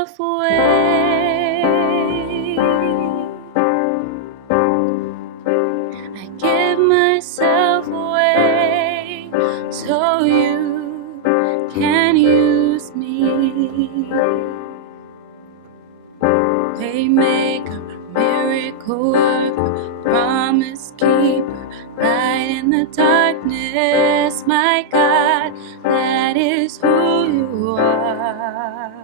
myself away. I give myself away so you can use me. Waymaker, miracle worker, promise keeper, light in the darkness, my God, that is who you are.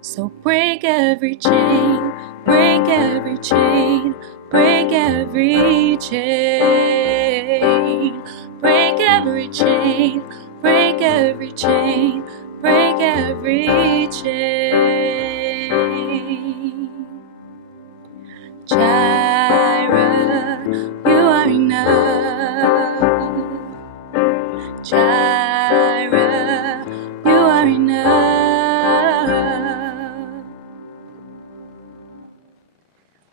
So break every chain, break every chain, break every chain, break every chain, break every chain, break every chain. Jireh, you are enough. Jireh, you are enough.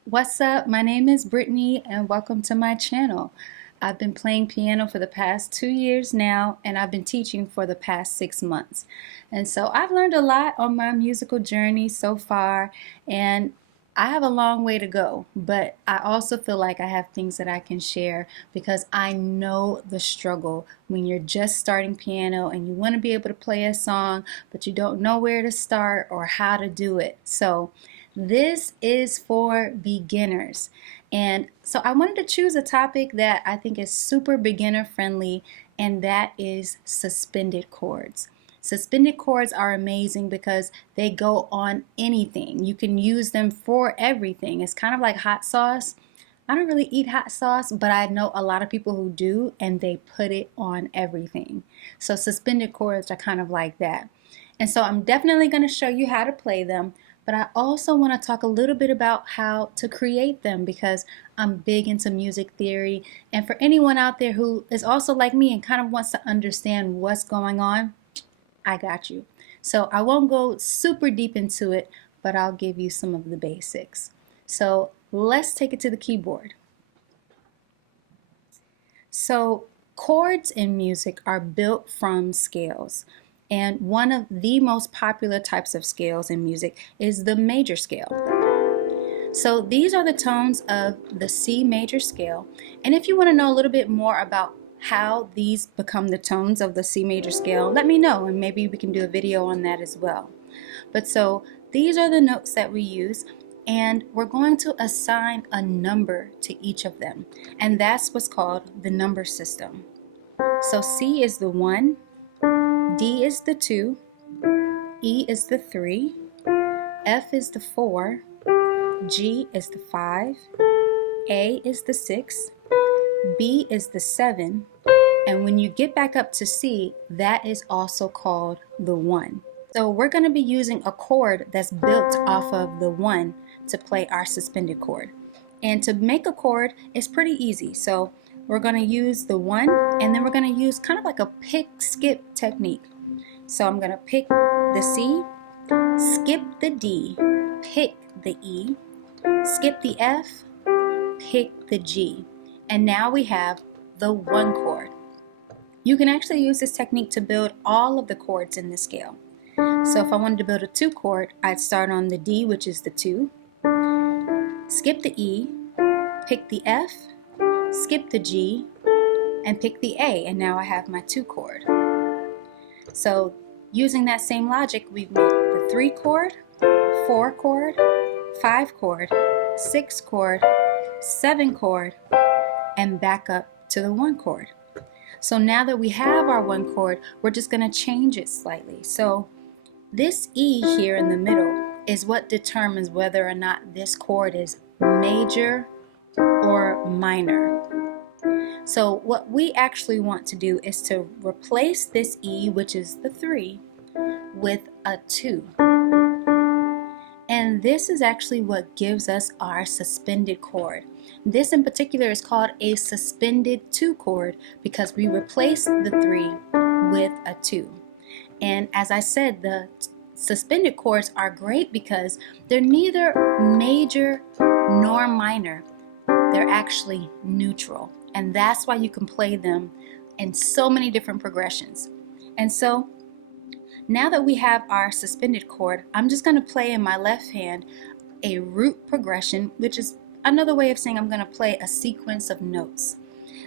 What's up? My name is Brittney and welcome to my channel. I've been playing piano for the past 2 years now, and I've been teaching for the past 6 months. And so I've learned a lot on my musical journey so far, and I have a long way to go, but I also feel like I have things that I can share because I know the struggle when you're just starting piano and you want to be able to play a song, but you don't know where to start or how to do it. So this is for beginners. And so I wanted to choose a topic that I think is super beginner friendly, and that is suspended chords. Suspended chords are amazing because they go on anything. You can use them for everything. It's kind of like hot sauce. I don't really eat hot sauce, but I know a lot of people who do, and they put it on everything. So suspended chords are kind of like that. And so I'm definitely going to show you how to play them, but I also want to talk a little bit about how to create them because I'm big into music theory. And for anyone out there who is also like me and kind of wants to understand what's going on, I got you. So I won't go super deep into it, but I'll give you some of the basics. So let's take it to the keyboard. So chords in music are built from scales. And one of the most popular types of scales in music is the major scale. So these are the tones of the C major scale. And if you want to know a little bit more about how these become the tones of the C major scale, let me know and maybe we can do a video on that as well. But so these are the notes that we use, and we're going to assign a number to each of them. And that's what's called the number system. So C is the 1, D is the 2, E is the 3, F is the 4, G is the 5, A is the 6, B is the 7, and when you get back up to C, that is also called the 1. So we're going to be using a chord that's built off of the 1 to play our suspended chord. And to make a chord is pretty easy. So we're going to use the 1, and then we're going to use kind of like a pick skip technique. So I'm going to pick the C, skip the D, pick the E, skip the F, pick the G, and now we have the 1 chord. You can actually use this technique to build all of the chords in the scale. So if I wanted to build a 2 chord, I'd start on the D, which is the 2, skip the E, pick the F, skip the G, and pick the A, and now I have my 2 chord. So using that same logic, we've made the 3 chord, 4 chord, 5 chord, 6 chord, 7 chord, and back up to the 1 chord. So now that we have our 1 chord, we're just going to change it slightly. So this E here in the middle is what determines whether or not this chord is major or minor. So what we actually want to do is to replace this E, which is the 3, with a 2. And this is actually what gives us our suspended chord. This in particular is called a suspended 2 chord because we replace the 3 with a 2. And as I said, the suspended chords are great because they're neither major nor minor. They're actually neutral. And that's why you can play them in so many different progressions. And so Now that we have our suspended chord, I'm just going to play in my left hand a root progression, which is another way of saying I'm going to play a sequence of notes.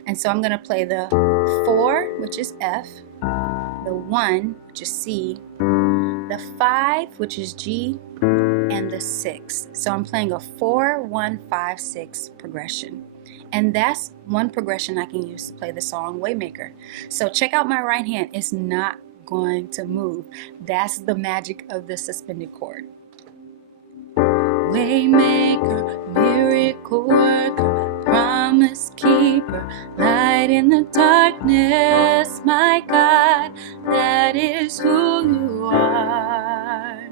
And so I'm going to play the 4, which is F, the 1, which is C, the 5, which is G, and the 6. So I'm playing a 4, 1, 5, 6 progression. And that's one progression I can use to play the song Waymaker. So check out my right hand. It's not going to move. That's the magic of the suspended chord. Waymaker, miracle worker, promise keeper, light in the darkness, my God, that is who you are.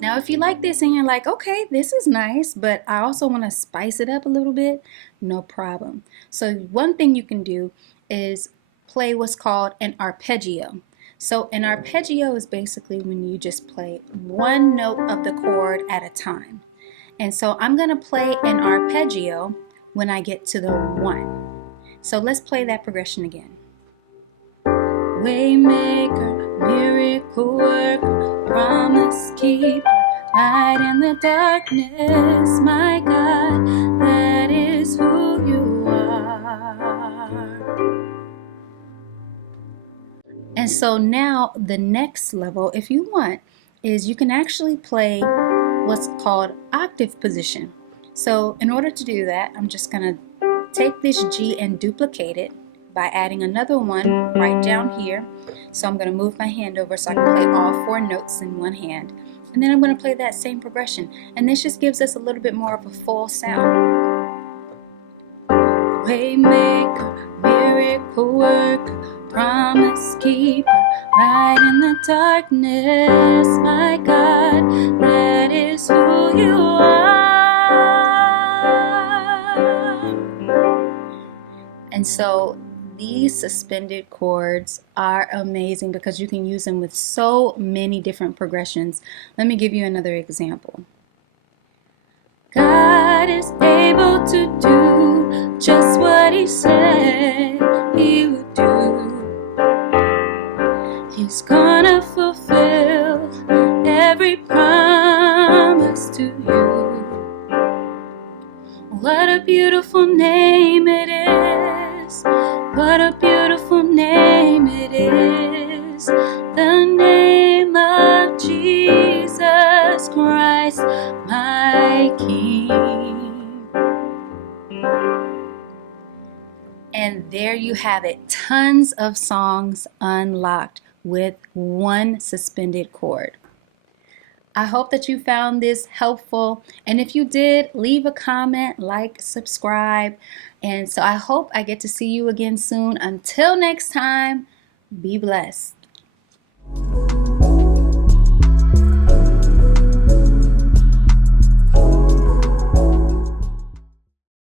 Now, if you like this and you're like, okay, this is nice, but I also want to spice it up a little bit, no problem. So one thing you can do is play what's called an arpeggio. So an arpeggio is basically when you just play one note of the chord at a time. And so I'm going to play an arpeggio when I get to the 1. So let's play that progression again. Waymaker, miracle worker, promise keeper, light in the darkness, my God, that is who you are. And so now the next level, if you want, is you can actually play what's called octave position. So in order to do that, I'm just going to take this G and duplicate it by adding another one right down here. So I'm going to move my hand over so I can play all 4 notes in one hand. And then I'm going to play that same progression. And this just gives us a little bit more of a full sound. Waymaker, miracle worker, promise keeper, light in the darkness, my God, that is who you are. And so these suspended chords are amazing because you can use them with so many different progressions. Let me give you another example. God is able to do just what He said He would do. He's gonna fulfill every promise to you. What a beautiful name it is. What a beautiful name it is. The name of Jesus Christ, my King. And there you have it. Tons of songs unlocked with one suspended chord. I hope that you found this helpful, and if you did, leave a comment, like, subscribe, and so I hope I get to see you again soon. Until next time, be blessed.